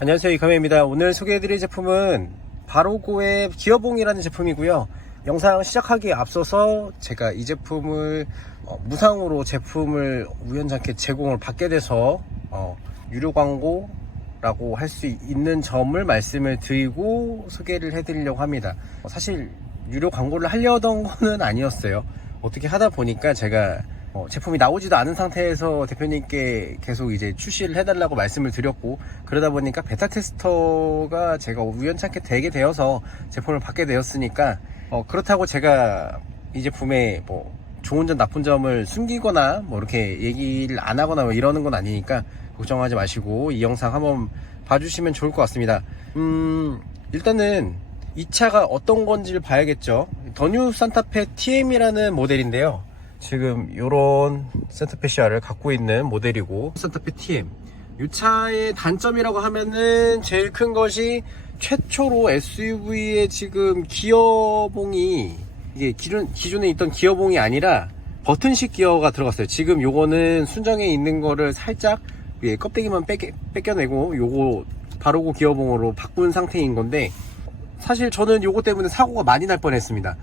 안녕하세요, 이카메입니다. 오늘 소개해드릴 제품은 바로고의 기어봉이라는 제품이고요. 영상 시작하기에 앞서서 제가 이 제품을 무상으로 제품을 우연찮게 제공을 받게 돼서 유료 광고라고 할 수 있는 점을 말씀을 드리고 소개를 해드리려고 합니다. 사실 유료 광고를 하려던 거는 아니었어요. 어떻게 하다 보니까 제가 제품이 나오지도 않은 상태에서 대표님께 계속 이제 출시를 해달라고 말씀을 드렸고, 그러다 보니까 베타 테스터가 제가 우연찮게 되게 되어서 제품을 받게 되었으니까 그렇다고 제가 이 제품에 좋은 점 나쁜 점을 숨기거나 이렇게 얘기를 안 하거나 이러는 건 아니니까 걱정하지 마시고 이 영상 한번 봐주시면 좋을 것 같습니다. 일단은 이 차가 어떤 건지를 봐야겠죠. 더 뉴 산타페 TM이라는 모델인데요, 지금 이런 센터페시아를 갖고 있는 모델이고, 산타페 TM 이 차의 단점이라고 하면은 제일 큰 것이 최초로 SUV의 지금 기어봉이 이게 기존에 있던 기어봉이 아니라 버튼식 기어가 들어갔어요. 지금 요거는 순정에 있는 거를 살짝 위에 껍데기만 뺏겨내고 요거 바로고 기어봉으로 바꾼 상태인 건데, 사실 저는 요거 때문에 사고가 많이 날 뻔했습니다.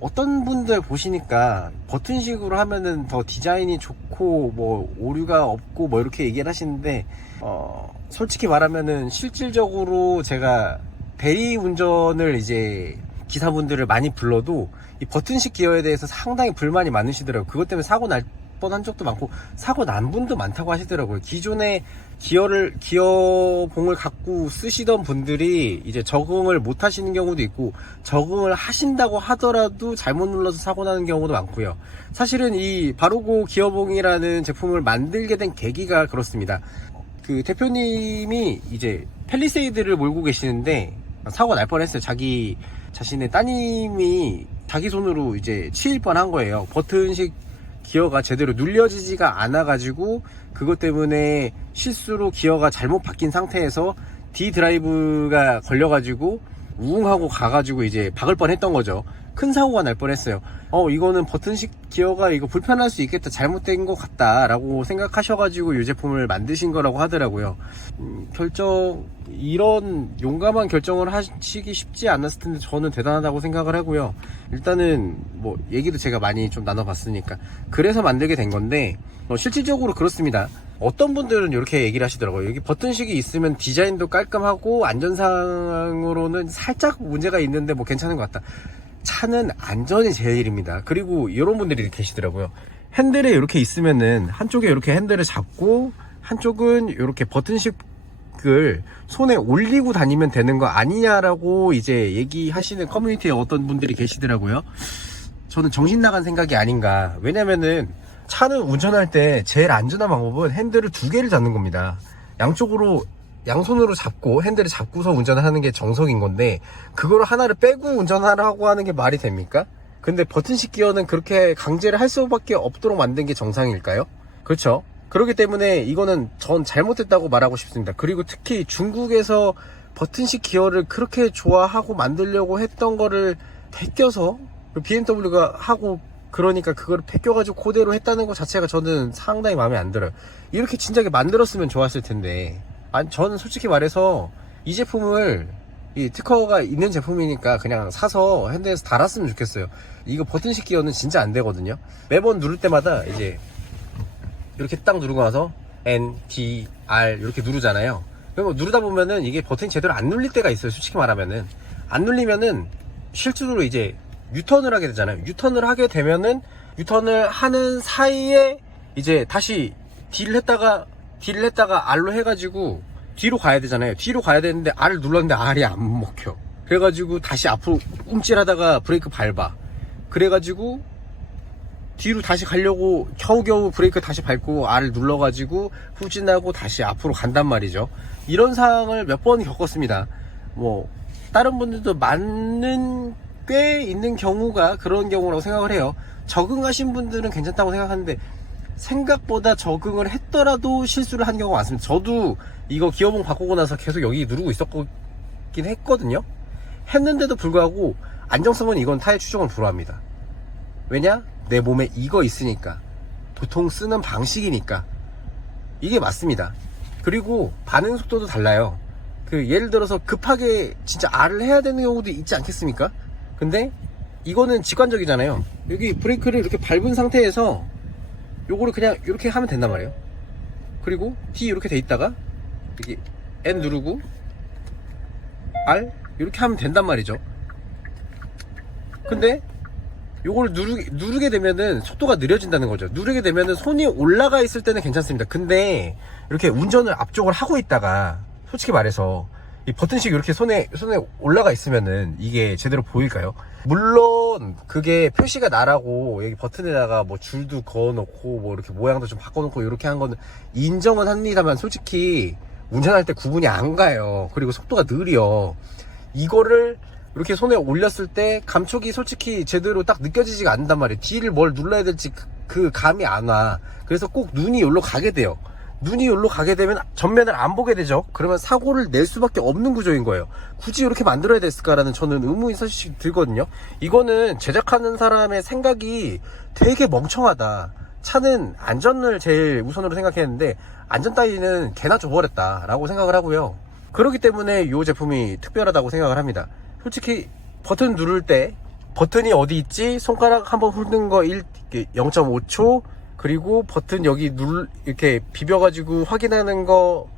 어떤 분들 보시니까 버튼식으로 하면은 더 디자인이 좋고 오류가 없고 이렇게 얘기를 하시는데, 솔직히 말하면은 실질적으로 제가 대리 운전을 이제 기사분들을 많이 불러도 이 버튼식 기어에 대해서 상당히 불만이 많으시더라고요. 그것 때문에 사고 날 뻔한 적도 많고 사고 난 분도 많다고 하시더라고요. 기존에 기어봉을 갖고 쓰시던 분들이 이제 적응을 못 하시는 경우도 있고, 적응을 하신다고 하더라도 잘못 눌러서 사고 나는 경우도 많고요. 사실은 이 바로고 기어봉이라는 제품을 만들게 된 계기가 그렇습니다. 그 대표님이 이제 팰리세이드를 몰고 계시는데 사고가 날 뻔했어요. 자기 자신의 따님이 자기 손으로 이제 치일 뻔한 거예요. 버튼식 기어가 제대로 눌려지지가 않아 가지고 그것 때문에 실수로 기어가 잘못 바뀐 상태에서 D 드라이브가 걸려 가지고 우웅하고 가가지고 이제 박을 뻔했던 거죠. 큰 사고가 날 뻔했어요. 이거는 버튼식 기어가 이거 불편할 수 있겠다, 잘못된 것 같다 라고 생각하셔가지고 이 제품을 만드신 거라고 하더라고요. 이런 용감한 결정을 하시기 쉽지 않았을 텐데 저는 대단하다고 생각을 하고요. 일단은 얘기도 제가 많이 좀 나눠봤으니까 그래서 만들게 된 건데, 실질적으로 그렇습니다. 어떤 분들은 이렇게 얘기를 하시더라고요. 여기 버튼식이 있으면 디자인도 깔끔하고 안전상으로는 살짝 문제가 있는데 괜찮은 것 같다. 차는 안전이 제일입니다. 그리고 이런 분들이 계시더라고요. 핸들에 이렇게 있으면은 한쪽에 이렇게 핸들을 잡고 한쪽은 이렇게 버튼식을 손에 올리고 다니면 되는 거 아니냐라고 이제 얘기하시는 커뮤니티에 어떤 분들이 계시더라고요. 저는 정신 나간 생각이 아닌가. 왜냐면은 차는 운전할 때 제일 안전한 방법은 핸들을 두 개를 잡는 겁니다. 양손으로 잡고 핸들을 잡고서 운전을 하는 게 정석인 건데, 그거를 하나를 빼고 운전하라고 하는 게 말이 됩니까? 근데 버튼식 기어는 그렇게 강제를 할 수밖에 없도록 만든 게 정상일까요? 그렇죠. 그렇기 때문에 이거는 전 잘못했다고 말하고 싶습니다. 그리고 특히 중국에서 버튼식 기어를 그렇게 좋아하고 만들려고 했던 거를 베껴서 BMW가 하고, 그러니까 그걸 베껴가지고 그대로 했다는 것 자체가 저는 상당히 마음에 안 들어요. 이렇게 진작에 만들었으면 좋았을 텐데. 저는 솔직히 말해서 이 제품을, 이 특허가 있는 제품이니까 그냥 사서 핸드에서 달았으면 좋겠어요. 이거 버튼식 기어는 진짜 안 되거든요. 매번 누를 때마다 이제 이렇게 딱 누르고 나서 N, D, R 이렇게 누르잖아요. 그럼 누르다 보면은 이게 버튼이 제대로 안 눌릴 때가 있어요. 솔직히 말하면은 안 눌리면은 실제로 이제 유턴을 하게 되잖아요. 유턴을 하게 되면은 유턴을 하는 사이에 이제 다시 D를 했다가 R로 해가지고 뒤로 가야 되잖아요. 뒤로 가야 되는데 R을 눌렀는데 R이 안 먹혀. 그래가지고 다시 앞으로 움찔하다가 브레이크 밟아. 그래가지고 뒤로 다시 가려고 겨우겨우 브레이크 다시 밟고 R을 눌러가지고 후진하고 다시 앞으로 간단 말이죠. 이런 상황을 몇 번 겪었습니다. 다른 분들도 꽤 있는 경우가 그런 경우라고 생각을 해요. 적응하신 분들은 괜찮다고 생각하는데 생각보다 적응을 했더라도 실수를 한 경우가 많습니다. 저도 이거 기어봉 바꾸고 나서 계속 여기 누르고 있었긴 했거든요. 했는데도 불구하고 안정성은 이건 타의 추종을 불허합니다. 왜냐? 내 몸에 이거 있으니까, 보통 쓰는 방식이니까 이게 맞습니다. 그리고 반응 속도도 달라요. 그 예를 들어서 급하게 진짜 R을 해야 되는 경우도 있지 않겠습니까? 근데 이거는 직관적이잖아요. 여기 브레이크를 이렇게 밟은 상태에서 요거를 그냥 이렇게 하면 된단 말이에요. 그리고 D 이렇게 돼 있다가 여기 N 누르고 R 이렇게 하면 된단 말이죠. 근데 요거를 누르게 되면은 속도가 느려진다는 거죠. 누르게 되면은 손이 올라가 있을 때는 괜찮습니다. 근데 이렇게 운전을 앞쪽을 하고 있다가 솔직히 말해서 이 버튼식 이렇게 손에 올라가 있으면은 이게 제대로 보일까요? 물론 그게 표시가 나라고 여기 버튼에다가 뭐 줄도 그어놓고 뭐 이렇게 모양도 좀 바꿔놓고 이렇게 한 거는 인정은 합니다만 솔직히 운전할 때 구분이 안 가요. 그리고 속도가 느려. 이거를 이렇게 손에 올렸을 때 감촉이 솔직히 제대로 딱 느껴지지가 않는단 말이에요. D를 뭘 눌러야 될지 그 감이 안 와. 그래서 꼭 눈이 여기로 가게 돼요. 눈이 여기로 가게 되면 전면을 안 보게 되죠. 그러면 사고를 낼 수밖에 없는 구조인 거예요. 굳이 이렇게 만들어야 됐을까라는 저는 의문이 사실 들거든요. 이거는 제작하는 사람의 생각이 되게 멍청하다. 차는 안전을 제일 우선으로 생각했는데 안전 따위는 개나 줘버렸다라고 생각을 하고요. 그렇기 때문에 이 제품이 특별하다고 생각을 합니다. 솔직히 버튼 누를 때 버튼이 어디 있지? 손가락 한번 훑는 거 0.5초, 그리고 버튼 여기 이렇게 비벼가지고 확인하는 거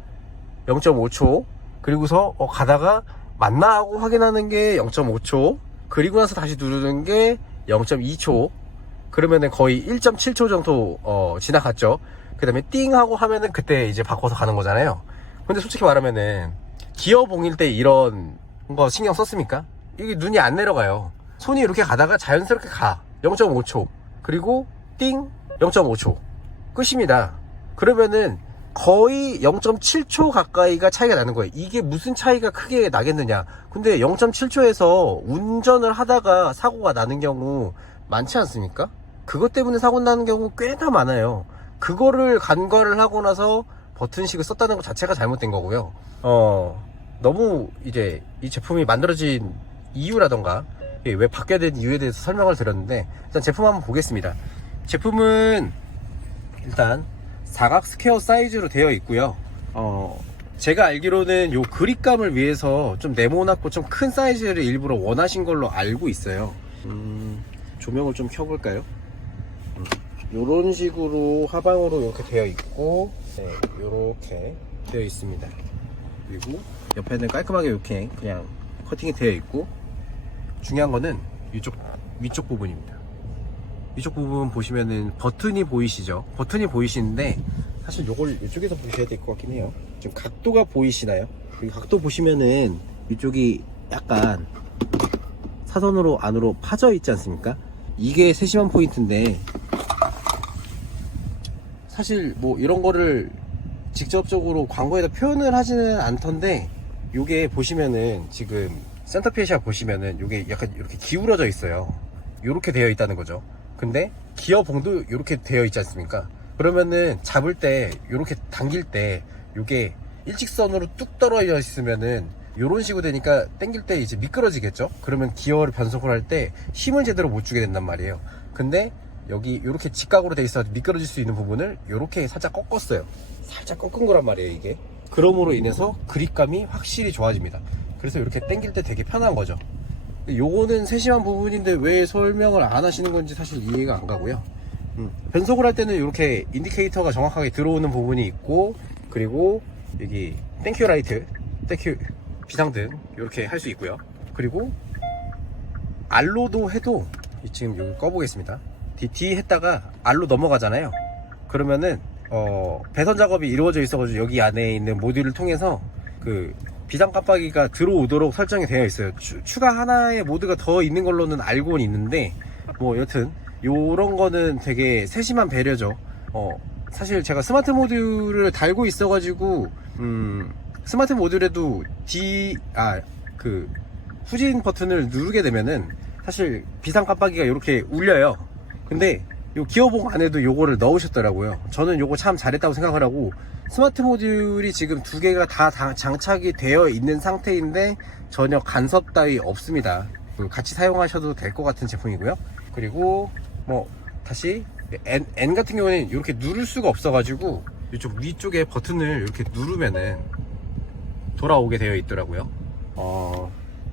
0.5초, 그리고서 가다가 맞나 하고 확인하는 게 0.5초, 그리고 나서 다시 누르는 게 0.2초, 그러면은 거의 1.7초 정도 지나갔죠. 그 다음에 띵 하고 하면은 그때 이제 바꿔서 가는 거잖아요. 근데 솔직히 말하면은 기어봉일 때 이런 거 신경 썼습니까? 이게 눈이 안 내려가요. 손이 이렇게 가다가 자연스럽게 가. 0.5초. 그리고 띵 0.5초. 끝입니다. 그러면은 거의 0.7초 가까이가 차이가 나는 거예요. 이게 무슨 차이가 크게 나겠느냐. 근데 0.7초에서 운전을 하다가 사고가 나는 경우 많지 않습니까? 그것 때문에 사고 나는 경우 꽤나 많아요. 그거를 간과를 하고 나서 버튼식을 썼다는 것 자체가 잘못된 거고요. 너무 이제 이 제품이 만들어진 이유라던가 왜 바뀌어야 되는 이유에 대해서 설명을 드렸는데, 일단 제품 한번 보겠습니다. 제품은 일단 사각 스퀘어 사이즈로 되어 있고요. 제가 알기로는 요 그립감을 위해서 좀 네모나고 좀 큰 사이즈를 일부러 원하신 걸로 알고 있어요. 조명을 좀 켜볼까요? 요런 식으로 하방으로 이렇게 되어 있고, 네, 요렇게 되어 있습니다. 그리고 옆에는 깔끔하게 이렇게 그냥 커팅이 되어 있고, 중요한 거는 위쪽 부분입니다. 위쪽 부분 보시면은 버튼이 보이시죠? 버튼이 보이시는데 사실 요걸 이쪽에서 보셔야 될 것 같긴 해요. 지금 각도가 보이시나요? 여기 각도 보시면은 이쪽이 약간 사선으로 안으로 파져 있지 않습니까? 이게 세심한 포인트인데, 사실 뭐 이런 거를 직접적으로 광고에다 표현을 하지는 않던데, 요게 보시면은 지금 센터페시아 보시면은 요게 약간 이렇게 기울어져 있어요. 요렇게 되어 있다는 거죠. 근데 기어봉도 이렇게 되어 있지 않습니까? 그러면은 잡을 때 요렇게 당길 때 요게 일직선으로 뚝 떨어져 있으면은 요런 식으로 되니까 당길 때 이제 미끄러지겠죠? 그러면 기어를 변속을 할 때 힘을 제대로 못 주게 된단 말이에요. 근데 여기 요렇게 직각으로 돼 있어 미끄러질 수 있는 부분을 요렇게 살짝 꺾었어요. 살짝 꺾은 거란 말이에요, 이게. 그럼으로 인해서 그립감이 확실히 좋아집니다. 그래서 이렇게 당길 때 되게 편한 거죠. 요거는 세심한 부분인데 왜 설명을 안 하시는 건지 사실 이해가 안 가고요. 변속을 할 때는 이렇게 인디케이터가 정확하게 들어오는 부분이 있고, 그리고 여기 땡큐 라이트, 땡큐 비상등 이렇게 할 수 있고요. 그리고 R로도 해도 지금 여기 꺼보겠습니다. D 했다가 R로 넘어가잖아요. 그러면은 배선 작업이 이루어져 있어가지고 여기 안에 있는 모듈을 통해서 그 비상 깜빡이가 들어오도록 설정이 되어 있어요. 추가 하나의 모드가 더 있는 걸로는 알고는 있는데, 뭐 여튼 요런 거는 되게 세심한 배려죠. 사실 제가 스마트 모듈을 달고 있어가지고 스마트 모듈에도 그 후진 버튼을 누르게 되면은 사실 비상 깜빡이가 이렇게 울려요. 근데 요 기어봉 안에도 요거를 넣으셨더라고요. 저는 요거 참 잘했다고 생각을 하고, 스마트 모듈이 지금 두 개가 다 장착이 되어 있는 상태인데 전혀 간섭 따위 없습니다. 같이 사용하셔도 될 것 같은 제품이고요. 그리고 뭐 다시 N 같은 경우는 이렇게 누를 수가 없어 가지고 이쪽 위쪽에 버튼을 이렇게 누르면은 돌아오게 되어 있더라고요.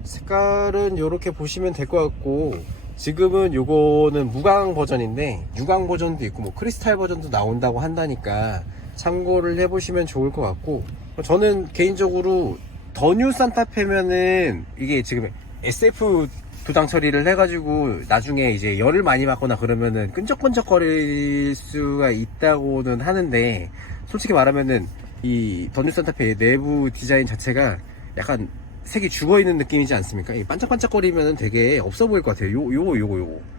색깔은 이렇게 보시면 될 것 같고, 지금은 요거는 무광 버전인데 유광 버전도 있고 뭐 크리스탈 버전도 나온다고 한다니까 참고를 해보시면 좋을 것 같고, 저는 개인적으로 더 뉴 산타페면은 이게 지금 SF 도장 처리를 해가지고 나중에 이제 열을 많이 받거나 그러면은 끈적끈적거릴 수가 있다고는 하는데, 솔직히 말하면은 이 더 뉴 산타페의 내부 디자인 자체가 약간 색이 죽어있는 느낌이지 않습니까? 이 반짝반짝거리면 되게 없어 보일 것 같아요.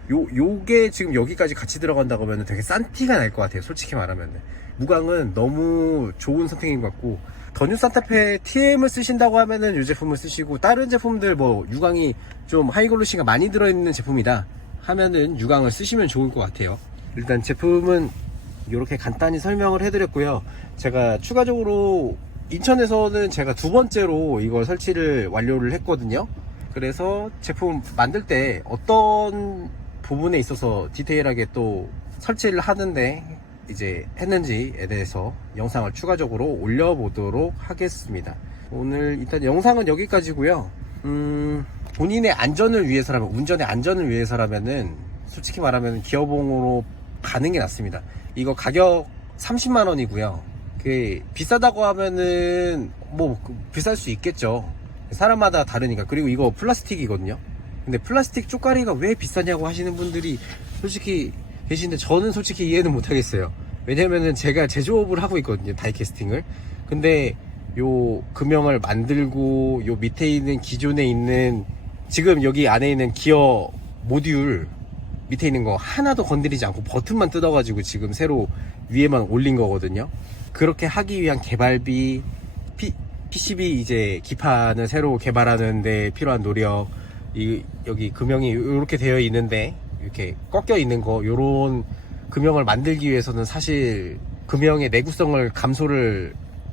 요게 지금 여기까지 같이 들어간다고 하면 되게 싼 티가 날 것 같아요. 솔직히 말하면. 무광은 너무 좋은 선택인 것 같고, 더 뉴 산타페 TM을 쓰신다고 하면은 이 제품을 쓰시고, 다른 제품들 뭐 유광이 좀 하이글로시가 많이 들어있는 제품이다 하면은 유광을 쓰시면 좋을 것 같아요. 일단 제품은 이렇게 간단히 설명을 해드렸고요. 제가 추가적으로 인천에서는 제가 두 번째로 이걸 설치를 완료를 했거든요. 그래서 제품 만들 때 어떤 부분에 있어서 디테일하게 또 설치를 하는데 이제 했는지에 대해서 영상을 추가적으로 올려보도록 하겠습니다. 오늘 일단 영상은 여기까지고요. 본인의 안전을 위해서라면, 운전의 안전을 위해서라면은 솔직히 말하면 기어봉으로 가는 게 낫습니다. 이거 가격 30만원이고요 비싸다고 하면은 뭐 비쌀 수 있겠죠. 사람마다 다르니까. 그리고 이거 플라스틱이거든요. 근데 플라스틱 쪽가리가 왜 비싸냐고 하시는 분들이 솔직히 계신데, 저는 솔직히 이해는 못하겠어요. 왜냐면은 제가 제조업을 하고 있거든요, 다이캐스팅을. 근데 요 금형을 만들고 요 밑에 있는 기존에 있는, 지금 여기 안에 있는 기어 모듈 밑에 있는 거 하나도 건드리지 않고 버튼만 뜯어가지고 지금 새로 위에만 올린 거거든요. 그렇게 하기 위한 개발비, PCB 이제 기판을 새로 개발하는 데 필요한 노력, 여기 금형이 이렇게 되어 있는데 이렇게 꺾여 있는 거, 요런 금형을 만들기 위해서는 사실 금형의 내구성을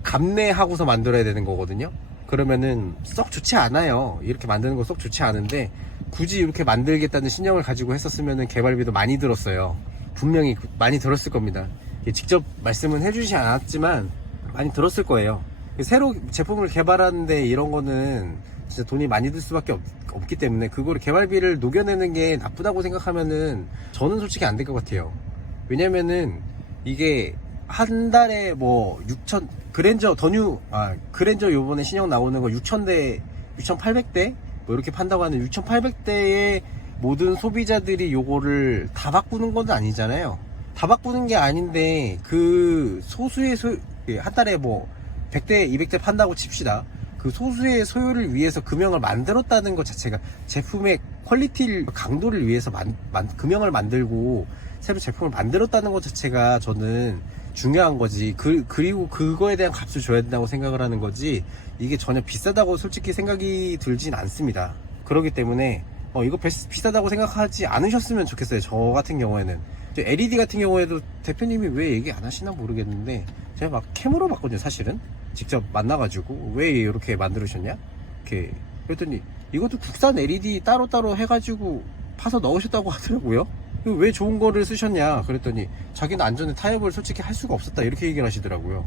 감내하고서 만들어야 되는 거거든요. 그러면은 썩 좋지 않아요. 이렇게 만드는 거 썩 좋지 않은데, 굳이 이렇게 만들겠다는 신념을 가지고 했었으면은 개발비도 많이 들었어요. 분명히 많이 들었을 겁니다. 직접 말씀은 해주지 않았지만 많이 들었을 거예요. 새로 제품을 개발하는데 이런 거는 진짜 돈이 많이 들 수밖에 없기 때문에, 그거를 개발비를 녹여내는 게 나쁘다고 생각하면은 저는 솔직히 안 될 것 같아요. 왜냐면은 이게 한 달에 뭐 6천, 그랜저 그랜저 요번에 신형 나오는 거 6,000대 6,800대 뭐 이렇게 판다고 하는 6,800대의 모든 소비자들이 요거를 다 바꾸는 건 아니잖아요. 다 바꾸는 게 아닌데, 그 소수의 한 달에 뭐 100대 200대 판다고 칩시다. 그 소수의 소요를 위해서 금형을 만들었다는 것 자체가, 제품의 퀄리티 강도를 위해서 금형을 만들고 새로 제품을 만들었다는 것 자체가 저는 중요한 거지. 그리고 그거에 대한 값을 줘야 된다고 생각을 하는 거지, 이게 전혀 비싸다고 솔직히 생각이 들진 않습니다. 그렇기 때문에 이거 비싸다고 생각하지 않으셨으면 좋겠어요. 저 같은 경우에는. LED 같은 경우에도 대표님이 왜 얘기 안 하시나 모르겠는데, 제가 막 캠으로 봤거든요. 사실은 직접 만나가지고 왜 이렇게 만들으셨냐 이렇게 그랬더니, 이것도 국산 LED 따로따로 해가지고 파서 넣으셨다고 하더라고요. 왜 좋은 거를 쓰셨냐 그랬더니, 자기는 안전에 타협을 솔직히 할 수가 없었다, 이렇게 얘기를 하시더라고요.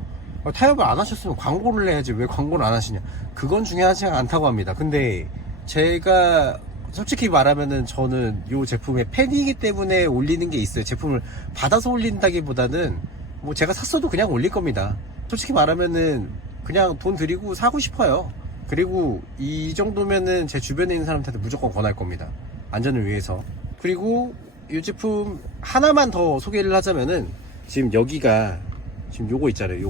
타협을 안 하셨으면 광고를 해야지 왜 광고를 안 하시냐. 그건 중요하지 않다고 합니다. 근데 제가 솔직히 말하면은 저는 이 제품의 팬이기 때문에 올리는 게 있어요. 제품을 받아서 올린다기보다는 뭐 제가 샀어도 그냥 올릴 겁니다. 솔직히 말하면은 그냥 돈 들이고 사고 싶어요. 그리고 이 정도면은 제 주변에 있는 사람한테 무조건 권할 겁니다. 안전을 위해서. 그리고 이 제품 하나만 더 소개를 하자면은, 지금 여기가 지금 요거 있잖아요.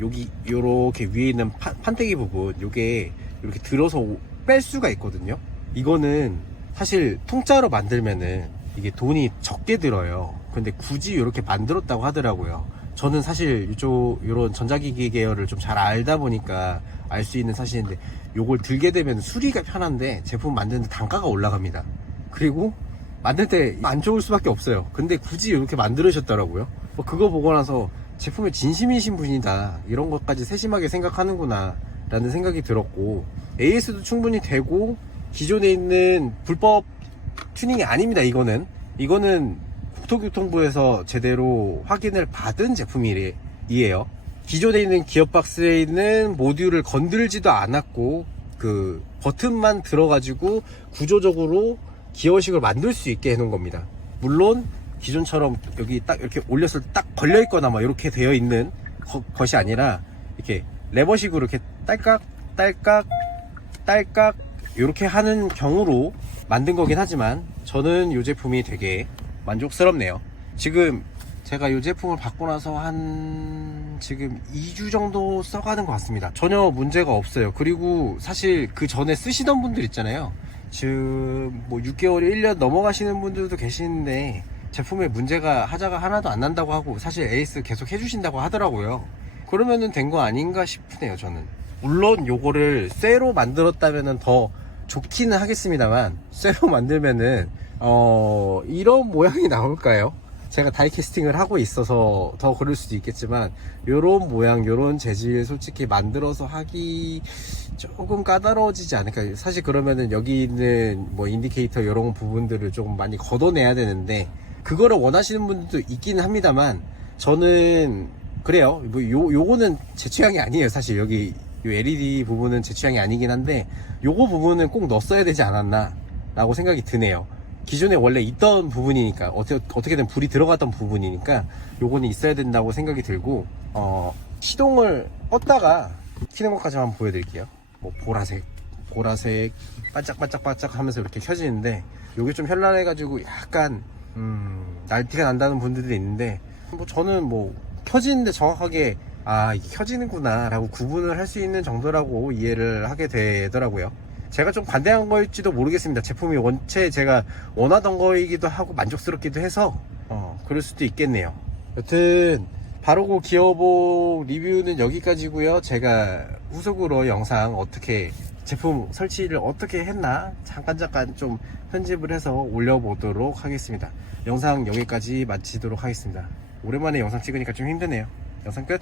여기 요렇게 위에 있는 판때기 부분, 요게 이렇게 들어서 뺄 수가 있거든요. 이거는 사실 통짜로 만들면은 이게 돈이 적게 들어요. 근데 굳이 이렇게 만들었다고 하더라고요. 저는 사실 요런 전자기기 계열을 좀 잘 알다 보니까 알 수 있는 사실인데, 요걸 들게 되면 수리가 편한데 제품 만드는데 단가가 올라갑니다. 그리고 만들 때 안 좋을 수밖에 없어요. 근데 굳이 이렇게 만들으셨더라고요. 그거 보고 나서 제품에 진심이신 분이다, 이런 것까지 세심하게 생각하는구나 라는 생각이 들었고, AS도 충분히 되고 기존에 있는 불법 튜닝이 아닙니다. 이거는 국토교통부에서 제대로 확인을 받은 제품이에요. 기존에 있는 기어박스에 있는 모듈을 건들지도 않았고 그 버튼만 들어가지고 구조적으로 기어식을 만들 수 있게 해놓은 겁니다. 물론 기존처럼 여기 딱 이렇게 올렸을 때 딱 걸려있거나 막 이렇게 되어 있는 것이 아니라 이렇게 레버식으로 이렇게 딸깍 딸깍 딸깍 이렇게 하는 경우로 만든 거긴 하지만 저는 이 제품이 되게 만족스럽네요. 지금 제가 이 제품을 받고 나서 한 지금 2주 정도 써가는 것 같습니다. 전혀 문제가 없어요. 그리고 사실 그 전에 쓰시던 분들 있잖아요. 지금 뭐 6개월이 1년 넘어가시는 분들도 계시는데 제품에 문제가 하자가 하나도 안 난다고 하고 사실 에이스 계속 해주신다고 하더라고요. 그러면은 된 거 아닌가 싶네요. 저는 물론 요거를 쇠로 만들었다면은 더 좋기는 하겠습니다만 쇠로 만들면은 이런 모양이 나올까요? 제가 다이캐스팅을 하고 있어서 더 그럴 수도 있겠지만 요런 모양 요런 재질 솔직히 만들어서 하기 조금 까다로워지지 않을까. 사실 그러면은 여기 있는 뭐 인디케이터 이런 부분들을 조금 많이 걷어내야 되는데 그거를 원하시는 분들도 있기는 합니다만 저는 그래요. 뭐 요거는 제 취향이 아니에요. 사실 여기 요 LED 부분은 제 취향이 아니긴 한데 요거 부분은 꼭 넣었어야 되지 않았나 라고 생각이 드네요. 기존에 원래 있던 부분이니까 어떻게든 불이 들어갔던 부분이니까 요거는 있어야 된다고 생각이 들고 시동을 껐다가 키는 것까지 한번 보여드릴게요. 뭐 보라색 반짝반짝 하면서 이렇게 켜지는데 요게 좀 현란해 가지고 약간 날티가 난다는 분들도 있는데 뭐 저는 뭐 켜지는데 정확하게 이게 켜지는구나 라고 구분을 할 수 있는 정도라고 이해를 하게 되더라고요. 제가 좀 관대한 거일지도 모르겠습니다. 제품이 원체 제가 원하던 거이기도 하고 만족스럽기도 해서 그럴 수도 있겠네요. 여튼 바로고 기어복 리뷰는 여기까지고요. 제가 후속으로 영상 어떻게 제품 설치를 어떻게 했나 잠깐 좀 편집을 해서 올려보도록 하겠습니다. 영상 여기까지 마치도록 하겠습니다. 오랜만에 영상 찍으니까 좀 힘드네요. 영상 끝.